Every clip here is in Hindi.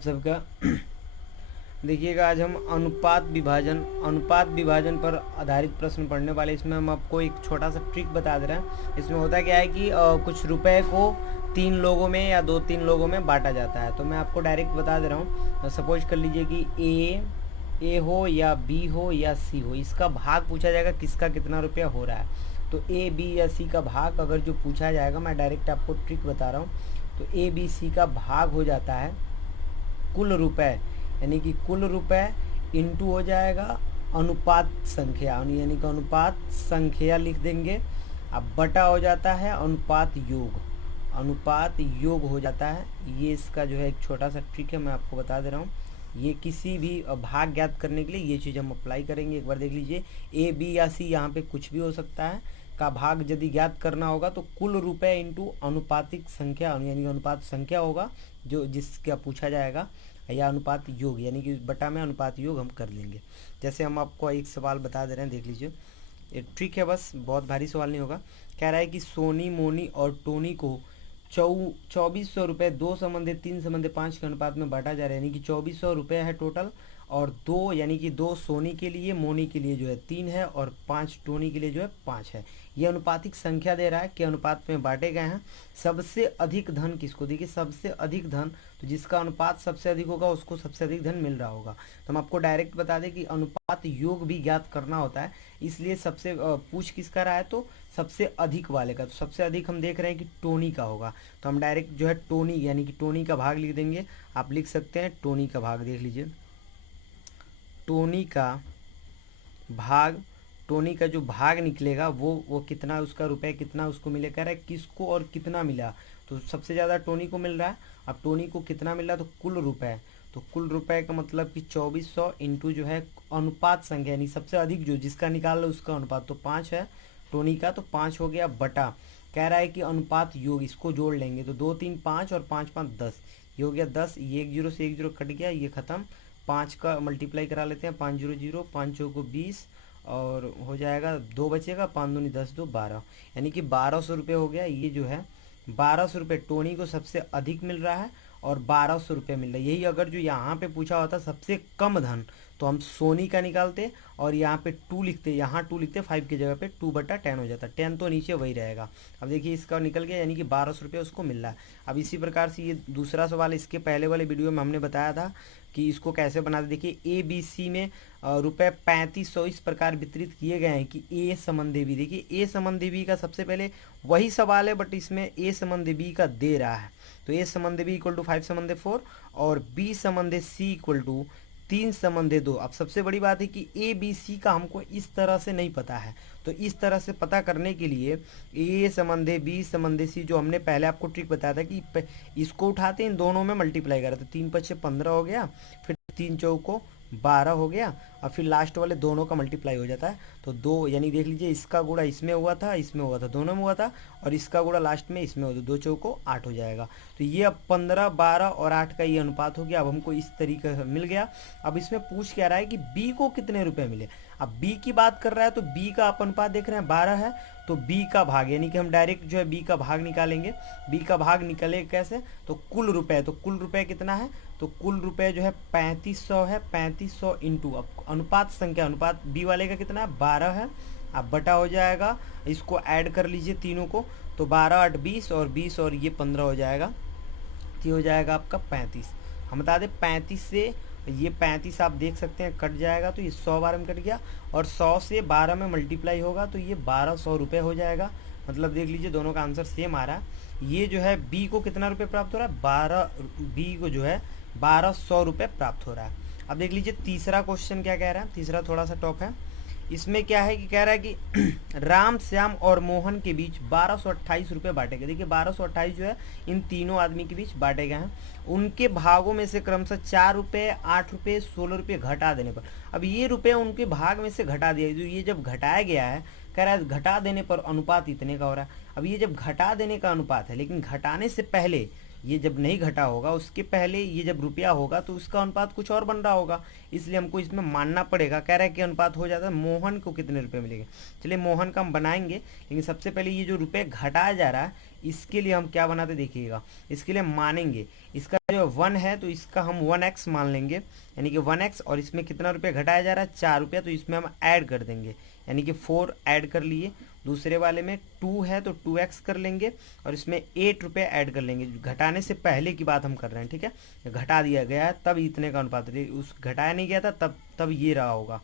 आप सबका। देखिएगा, आज हम अनुपात विभाजन पर आधारित प्रश्न पढ़ने वाले। इसमें हम आपको एक छोटा सा ट्रिक बता दे रहे हैं। इसमें होता क्या है कि कुछ रुपए को 3 लोगों में या 2-3 लोगों में बांटा जाता है। तो मैं आपको डायरेक्ट बता दे रहा हूँ। सपोज कर लीजिए कि ए हो या बी हो या सी हो, इसका भाग पूछा जाएगा किसका कितना रुपया हो रहा है। तो ए बी या सी का भाग अगर जो पूछा जाएगा, मैं डायरेक्ट आपको ट्रिक बता रहा हूँ। तो ए बी सी का भाग हो जाता है कुल रुपए, यानी कि कुल रुपए इंटू हो जाएगा अनुपात संख्या, यानी कि अनुपात संख्या लिख देंगे। अब बटा हो जाता है अनुपात योग हो जाता है। ये इसका जो है एक छोटा सा ट्रिक है, मैं आपको बता दे रहा हूँ। ये किसी भी भाग ज्ञात करने के लिए ये चीज़ हम अप्लाई करेंगे। एक बार देख लीजिए, ए बी या सी यहाँ पे कुछ भी हो सकता है का भाग यदि ज्ञात करना होगा तो कुल रुपए इंटू अनुपातिक संख्या, यानी कि अनुपात संख्या होगा जो जिसका पूछा जाएगा, या अनुपात योग, यानी कि बटा में अनुपात योग हम कर लेंगे। जैसे हम आपको एक सवाल बता दे रहे हैं, देख लीजिए। ये ट्रिक है, बस बहुत भारी सवाल नहीं होगा। कह रहा है कि सोनी, मोनी और टोनी को 2400 रुपये 2:3:5 के अनुपात में बांटा जा रहा है, यानी कि 2400 रुपये है टोटल। और 2 यानी कि 2 सोनी के लिए, मोनी के लिए जो है 3 है, और 5 टोनी के लिए जो है 5 है। ये अनुपातिक संख्या दे रहा है कि अनुपात में बांटे गए हैं। सबसे अधिक धन किसको, देखिए सबसे अधिक धन, तो जिसका अनुपात सबसे अधिक होगा उसको सबसे अधिक धन मिल रहा होगा। तो हम आपको डायरेक्ट बता दें कि अनुपात योग भी ज्ञात करना होता है, इसलिए सबसे पूछ किसका रहा है, तो सबसे अधिक वाले का। तो सबसे अधिक हम देख रहे हैं कि टोनी का होगा, तो हम डायरेक्ट जो है टोनी, यानी कि टोनी का भाग लिख देंगे। आप लिख सकते हैं टोनी का भाग, देख लीजिए टोनी का भाग, टोनी का जो भाग निकलेगा वो कितना, उसका रुपए कितना उसको मिले, कह रहा है किसको और कितना मिला। तो सबसे ज़्यादा टोनी को मिल रहा है। अब टोनी को कितना मिल रहा है, तो कुल रुपए। तो कुल रुपए का मतलब कि 2400 इंटू जो है अनुपात संख्या, यानी सबसे अधिक जो जिसका निकाल लो उसका अनुपात, तो 5 है टोनी का, तो 5 हो गया बटा। कह रहा है कि अनुपात योग, इसको जोड़ लेंगे तो 2 3 5 और 5 5 10, ये हो गया 10। ये 1 0 से 1 0 कट गया, ये खत्म। 5 का मल्टीप्लाई करा लेते हैं, 5 0 0, 5 चौको 20, और हो जाएगा 2 बचेगा, 5 दूनी 10, 2 12, यानी कि 1200 रुपये हो गया। ये जो है 1200 रुपये टोनी को सबसे अधिक मिल रहा है, और 1200 रुपये मिल रहा है। यही अगर जो यहाँ पे पूछा होता सबसे कम धन, तो हम सोनी का निकालते और यहाँ पे 2 लिखते, यहाँ 2 लिखते 5 की जगह पे 2/10 हो जाता। 10 तो नीचे वही रहेगा। अब देखिए इसका निकल गया, यानी कि 1200 रुपये उसको मिल रहा है। अब इसी प्रकार से ये दूसरा सवाल, इसके पहले वाले वीडियो में हमने बताया था कि इसको कैसे बनाते। देखिए ए बी सी में रुपये 3500 इस प्रकार वितरित किए गए हैं कि ए संबंधी बी, देखिए ए संबंधी बी का सबसे पहले वही सवाल है, बट इसमें ए संबंधी बी का दे रहा है। तो ए संबंधी बी इक्वल टू 5 संबंधी 4, और बी संबंधी सी इक्वल टू 3 संबंधी 2। अब सबसे बड़ी बात है कि ए बी सी का हमको इस तरह से नहीं पता है, तो इस तरह से पता करने के लिए ए संबंधी बी संबंधी सी, जो हमने पहले आपको ट्रिक बताया था कि इसको उठाते इन दोनों में मल्टीप्लाई करा, तो 3 5 15 हो गया, फिर 3 चौको 12 हो गया, और फिर लास्ट वाले दोनों का मल्टीप्लाई हो जाता है। तो 2, यानी देख लीजिए इसका गुणा इसमें हुआ था, इसमें हुआ था, दोनों में हुआ था, और इसका गुणा लास्ट में इसमें हुआ था, 2 चौको 8 हो जाएगा। तो ये अब 15 12 और 8 का ये अनुपात हो गया। अब हमको इस तरीके से मिल गया। अब इसमें पूछ क्या रहा है कि बी को कितने रुपए मिले। अब बी की बात कर रहा है, तो बी का आप अनुपात देख रहे हैं 12 है, तो बी का भाग, यानी कि हम डायरेक्ट जो है बी का भाग निकालेंगे। बी का भाग निकले कैसे, तो कुल रुपए, तो कुल रुपए कितना है, तो कुल रुपए जो है 3500 है। 3500 इंटू, अब अनुपात संख्या, अनुपात बी वाले का कितना है 12 है। अब बटा हो जाएगा, इसको ऐड कर लीजिए तीनों को, तो 12 8 20, और 20 और ये 15 हो जाएगा, ये हो जाएगा आपका 35। हम बता दें 35 से ये 35 आप देख सकते हैं कट जाएगा, तो ये 100 बार में कट गया, और 100 से 12 में मल्टीप्लाई होगा तो ये 1200 रुपये हो जाएगा। मतलब देख लीजिए दोनों का आंसर सेम आ रहा है। ये जो है बी को कितना रुपये प्राप्त हो रहा है, 12, बी को जो है 1200 रुपये प्राप्त हो रहा है। अब देख लीजिए तीसरा क्वेश्चन क्या कह रहा है, तीसरा थोड़ा सा टॉप है। इसमें क्या है कि कह रहा है कि राम, श्याम और मोहन के बीच 1228 रुपये बांटे गए। देखिए 1228 जो है इन तीनों आदमी के बीच बांटे गए हैं। उनके भागों में से क्रमशः 4 रुपये, 8 रुपये, 16 रुपये घटा देने पर, अब ये रुपये उनके भाग में से घटा दिया, जो ये जब घटाया गया है, कह रहा है घटा देने पर अनुपात इतने का हो रहा है। अब ये जब घटा देने का अनुपात है, लेकिन घटाने से पहले ये जब नहीं घटा होगा उसके पहले ये जब रुपया होगा तो उसका अनुपात कुछ और बन रहा होगा, इसलिए हमको इसमें मानना पड़ेगा। कह रहा है कि अनुपात हो जाता है, मोहन को कितने रुपए मिलेंगे। चलिए मोहन का हम बनाएंगे, लेकिन सबसे पहले ये जो रुपये घटाया जा रहा है इसके लिए हम क्या बनाते देखिएगा। इसके लिए मानेंगे इसका जो 1 है तो इसका हम 1x मान लेंगे, यानी कि 1x, और इसमें कितना रुपया घटाया जा रहा है 4 रुपया, तो इसमें हम ऐड कर देंगे, यानी कि 4 ऐड कर लिए। दूसरे वाले में 2 है तो 2x कर लेंगे और इसमें 8 रुपये ऐड कर लेंगे। घटाने से पहले की बात हम कर रहे हैं, ठीक है। घटा दिया गया है तब इतने का अनुपात, उस घटाया नहीं गया था तब ये रहा होगा।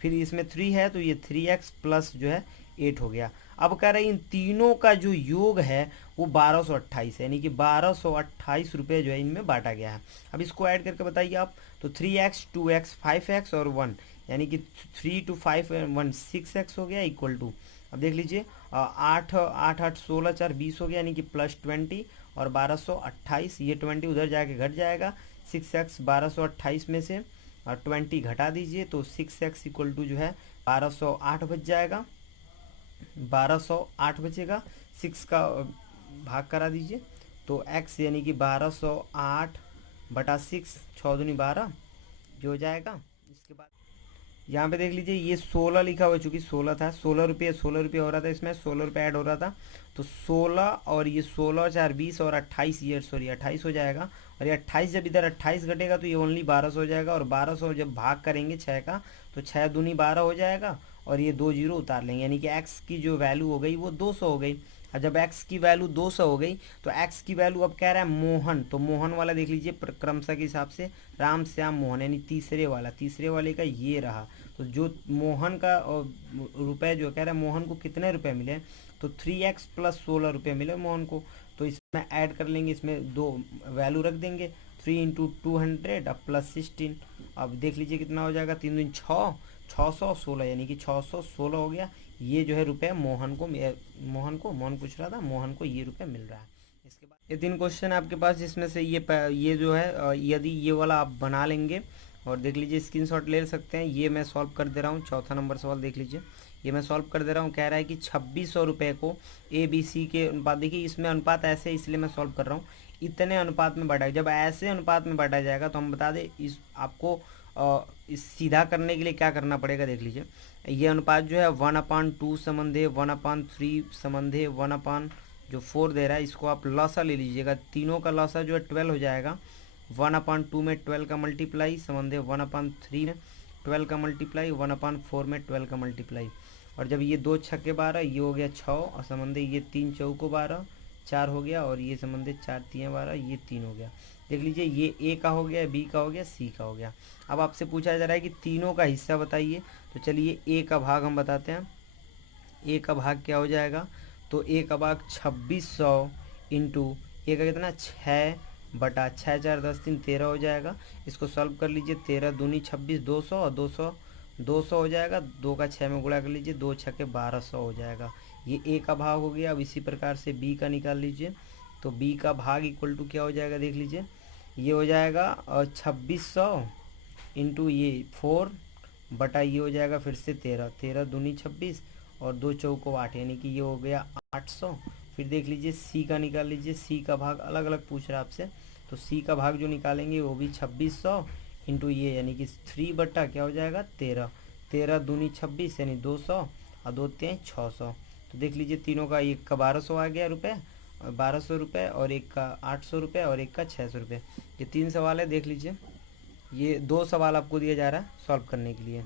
फिर इसमें 3 है तो ये 3x प्लस जो है 8 हो गया। अब कह रहे हैं इन तीनों का जो योग है वो 1228 है, यानी कि 1228 रुपये जो है इनमें बांटा गया है। अब इसको ऐड करके बताइए आप, तो 3x 2x 5x और 1, यानी कि 3 to 5 1 6x हो गया इक्वल टू, अब देख लीजिए 8 8 8 16 4 20 हो गया, यानी कि प्लस 20 और 1228, ये 20 उधर जाके घट जाएगा। 6x 1228 में से और 20 घटा दीजिए तो 6x इक्वल टू जो है 1208 बच जाएगा, 1208 बचेगा। 6 का भाग करा दीजिए तो x यानी कि 1208 बटा 6, 6 दूनी 12 जो हो जाएगा। इसके बाद यहाँ पे देख लीजिए ये 16 लिखा हुआ, चूँकि 16 था, 16 रुपये हो रहा था, इसमें 16 रुपये ऐड हो रहा था, तो 16 और ये 16 4 20 और 28, ये सॉरी 28 हो जाएगा। और ये 28 जब इधर 28 घटेगा तो ये ओनली 1200 हो जाएगा, और 1200 जब भाग करेंगे 6 का तो 6 दूनी 12 हो जाएगा, और ये 2 जीरो उतार लेंगे, यानी कि x की जो वैल्यू हो गई वो 200 हो गई। और जब x की वैल्यू 200 हो गई तो x की वैल्यू अब कह रहा है मोहन, तो मोहन वाला देख लीजिए क्रमशः के हिसाब से राम श्याम मोहन, यानी तीसरे वाले का ये रहा। तो जो मोहन का रुपए जो कह रहा है मोहन को कितने रुपए मिले, तो 3x प्लस 16 रुपये मिले मोहन को, तो इसमें ऐड कर लेंगे, इसमें दो वैल्यू रख देंगे, 3 इंटू 200 अब प्लस 16, अब देख लीजिए कितना हो जाएगा, 3 दिन 6 616, यानी कि 616 हो गया। ये जो है रुपये मोहन को पूछ रहा था, मोहन को ये रुपये मिल रहा है। इसके बाद ये 3 क्वेश्चन आपके पास, जिसमें से ये जो है यदि ये वाला आप बना लेंगे और देख लीजिए स्क्रीनशॉट ले सकते हैं, ये मैं सॉल्व कर दे रहा हूँ। चौथा नंबर सवाल देख लीजिए, ये मैं सॉल्व कर दे रहा हूँ। कह रहा है कि 2600 रुपये को ABC के अनुपात, देखिए इसमें अनुपात ऐसे इसलिए मैं सॉल्व कर रहा हूँ, इतने अनुपात में बांटा। जब ऐसे अनुपात में बांटा जाएगा तो हम बता दें इस आपको इस सीधा करने के लिए क्या करना पड़ेगा, देख लीजिए ये अनुपात जो है 1/2 संबंधे 1/3 संबंधे 1 जो 4 दे रहा है, इसको आप लॉसा ले लीजिएगा, तीनों का लॉसा जो है 12 हो जाएगा। 1/2 में 12 का मल्टीप्लाई संबंधे 1/3 में 12 का मल्टीप्लाई 1/4 में 12 का मल्टीप्लाई, और जब ये 2 छक्के 12, ये हो गया 6, और संबंधे ये 3 चौको 12 4 हो गया, और ये संबंधे 4 3 12, ये 3 हो गया। देख लीजिए ये A का हो गया, B का हो गया, C का हो गया। अब आपसे पूछा जा रहा है कि तीनों का हिस्सा बताइए, तो चलिए A का भाग हम बताते हैं। A का भाग क्या हो जाएगा, तो A का भाग 2600 इंटू A का कितना 6 बटा 6 4 10 3 13 हो जाएगा। इसको सॉल्व कर लीजिए, 13 दूनी 26 200 और 200 हो जाएगा, 2 का 6 में गुणा कर लीजिए, 2 छक्के 1200 हो जाएगा। ये A का भाग हो गया। अब इसी प्रकार से B का निकाल लीजिए, तो B का भाग इक्वल टू क्या हो जाएगा, देख लीजिए ये हो जाएगा 2600 इंटू ये 4 बटा ये हो जाएगा फिर से 13 दूनी 26 और 2 चौको 8, यानी कि ये हो गया 800। फिर देख लीजिए C का निकाल लीजिए, C का भाग अलग अलग पूछ रहा है आपसे, तो C का भाग जो निकालेंगे वो भी 2600 इंटू ये, यानी कि 3 बटा क्या हो जाएगा 13 दूनी 26 यानी 200 और 2 3 600। तो देख लीजिए तीनों का, एक का 1200 आ गया रुपये, 1200 रुपये, और एक का 800 रुपये और एक का 600 रुपये। ये 3 सवाल है, देख लीजिए ये 2 सवाल आपको दिया जा रहा है सॉल्व करने के लिए।